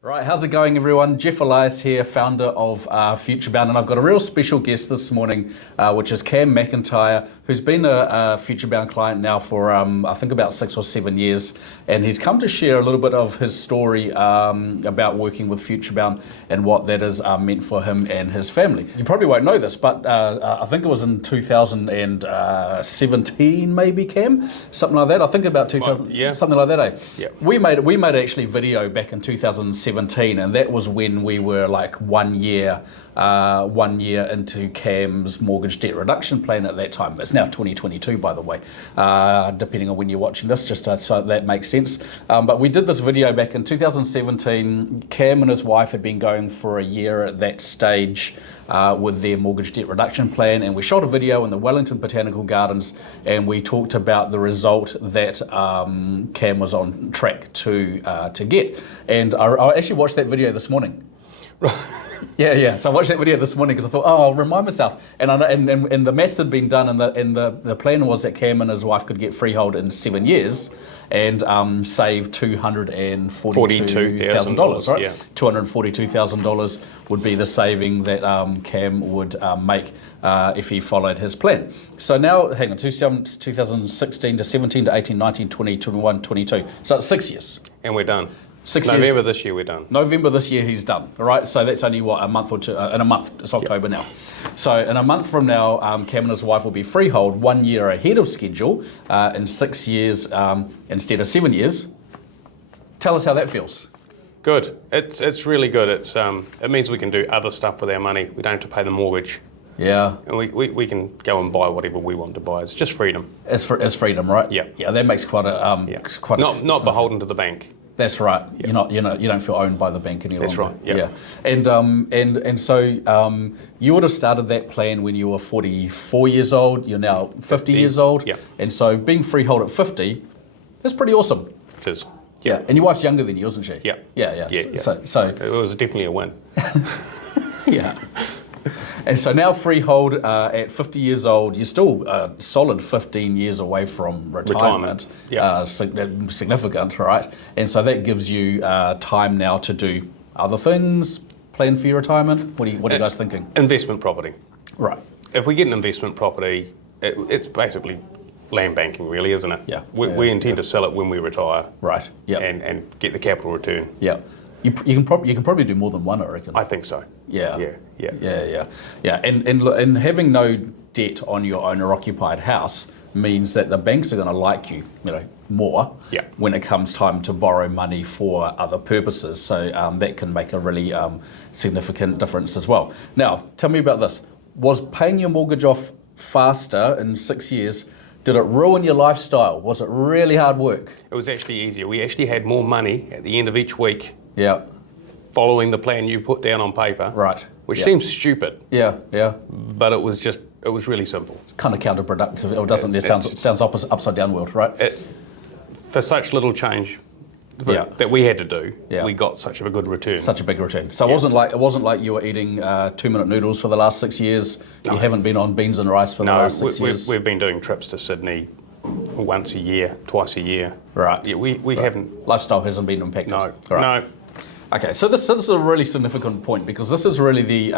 Right, how's it going, everyone? Jeff Elias here, founder of FutureBound, and I've got a real special guest this morning, which is Cam McIntyre, who's been a FutureBound client now for I think about 6 or 7 years, and he's come to share a little bit of his story about working with FutureBound and what that has meant for him and his family. You probably won't know this, but I think it was in 2017, maybe, Cam, something like that. I think about 2000, yeah, something like that. Eh? Yeah. We made actually video back in 2017. And that was when we were like 1 year into Cam's mortgage debt reduction plan at that time. It's now 2022, by the way, depending on when you're watching this, just so that makes sense. But we did this video back in 2017. Cam and his wife had been going for a year at that stage with their mortgage debt reduction plan, and we shot a video in the Wellington Botanical Gardens, and we talked about the result that Cam was on track to get. And I actually watched that video this morning. Yeah. So I watched that video this morning because I thought, I'll remind myself. And the maths had been done, and the plan was that Cam and his wife could get freehold in 7 years and save $242,000, right? Yeah. $242,000 would be the saving that Cam would make if he followed his plan. So now, hang on, 2016 to 17 to 18, 19, 20, 21, 22. So it's 6 years. And we're done. 6 November years. this year, we're done. November this year, he's done. All right, so that's only what, a month or two. In a month, it's October now. So in a month from now, Cam and his wife will be freehold 1 year ahead of schedule in 6 years instead of 7 years. Tell us how that feels. Good. It's really good. It means we can do other stuff with our money. We don't have to pay the mortgage. Yeah. And we can go and buy whatever we want to buy. It's just freedom. It's freedom, right? Yeah. Yeah, that makes quite a not beholden to the bank. That's right. Yeah. You don't feel owned by the bank any longer. That's right. Yeah. And so you would have started that plan when you were 44 years old. You're now 50 years old. Yeah. And so being freehold at 50, that's pretty awesome. It is. Yeah. And your wife's younger than you, isn't she? Yeah. Yeah. So it was definitely a win. Yeah. And so now freehold at 50 years old, you're still a solid 15 years away from retirement. Yeah. Significant, right? And so that gives you time now to do other things, plan for your retirement. What are you guys thinking? Investment property. Right. If we get an investment property, it's basically land banking, really, isn't it? Yeah. We intend to sell it when we retire. Right. Yeah. And get the capital return. Yeah. You can probably do more than one, I reckon. I think so. Yeah. Yeah. And having no debt on your owner-occupied house means that the banks are going to like you, more. Yeah. When it comes time to borrow money for other purposes. So that can make a really significant difference as well. Now, tell me about this. Was paying your mortgage off faster in 6 years? Did it ruin your lifestyle? Was it really hard work? It was actually easier. We actually had more money at the end of each week. Yeah. Following the plan you put down on paper. Right. Which seems stupid. Yeah. But it was really simple. It's kind of counterproductive. It doesn't. It sounds opposite, upside down world, right? For such little change that we had to do, we got such a good return. Such a big return. So it wasn't like you were eating 2-minute noodles for the last 6 years. No. You haven't been on beans and rice for the last 6 years. We've been doing trips to Sydney once a year, twice a year. Right. Yeah, we haven't. Lifestyle hasn't been impacted. No. Right. No. Okay, so this is a really significant point because this is really the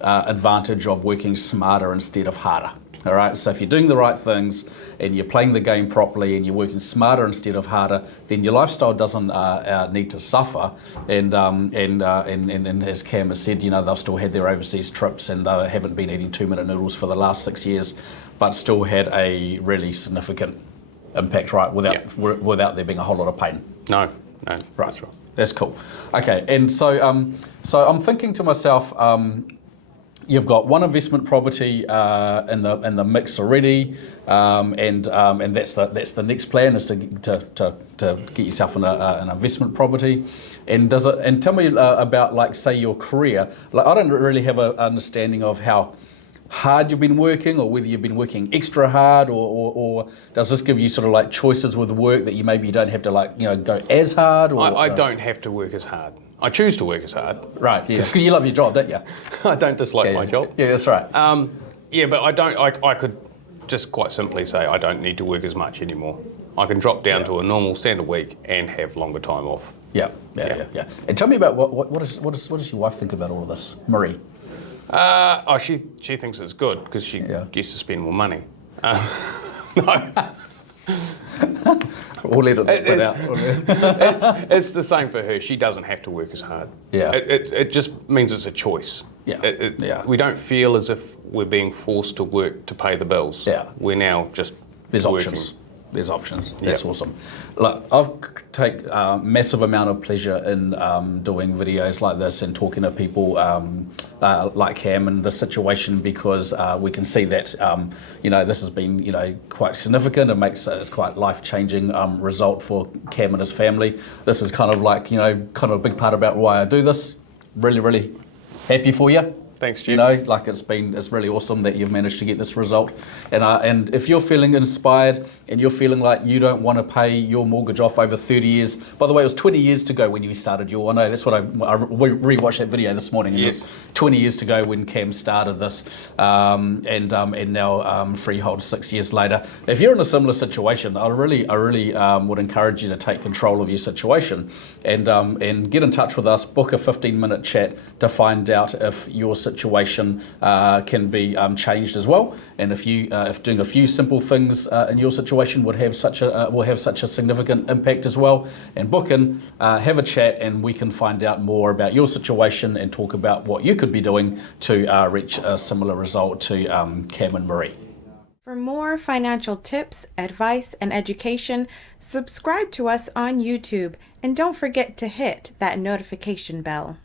advantage of working smarter instead of harder. All right, so if you're doing the right things and you're playing the game properly and you're working smarter instead of harder, then your lifestyle doesn't need to suffer. And as Cam has said, they've still had their overseas trips and they haven't been eating 2-minute noodles for the last 6 years, but still had a really significant impact, right? Without there being a whole lot of pain. No. Right. That's right. That's cool. Okay, and so I'm thinking to myself, you've got one investment property in the mix already, and that's the next plan is to get yourself in an investment property. And tell me about, like, say, your career. Like, I don't really have an understanding of how hard you've been working, or whether you've been working extra hard, or does this give you sort of like choices with work that you don't have to go as hard? Or I don't have to work as hard. I choose to work as hard. Right, yeah, because you love your job, don't you? I don't dislike my job. Yeah, that's right. But I don't. I could just quite simply say I don't need to work as much anymore. I can drop down to a normal standard week and have longer time off. Yeah. And tell me about what does your wife think about all of this, Marie? She thinks it's good because she gets to spend more money. No. We'll let it out. It's the same for her. She doesn't have to work as hard. Yeah. It just means it's a choice. Yeah. We don't feel as if we're being forced to work to pay the bills. Yeah. We're now just There's working. options. There's options. That's awesome. Look, I've take massive amount of pleasure in doing videos like this and talking to people like Cam and the situation, because we can see that this has been quite significant. It makes it's quite life-changing result for Cam and his family. This is kind of like kind of a big part about why I do this. Really happy for you. Thanks, Jeff. It's really awesome that you've managed to get this result. And if you're feeling inspired and you're feeling like you don't want to pay your mortgage off over 30 years, by the way, it was 20 years to go when you started I know that's what I rewatched that video this morning. And yes. It was 20 years to go when Cam started this, and now Freehold 6 years later. If you're in a similar situation, I really would encourage you to take control of your situation and get in touch with us. Book a 15-minute chat to find out if your situation can be changed as well, and if doing a few simple things in your situation will have such a significant impact as well. And book in, have a chat, and we can find out more about your situation and talk about what you could be doing to reach a similar result to Cam and Marie. For more financial tips, advice, and education, subscribe to us on YouTube, and don't forget to hit that notification bell.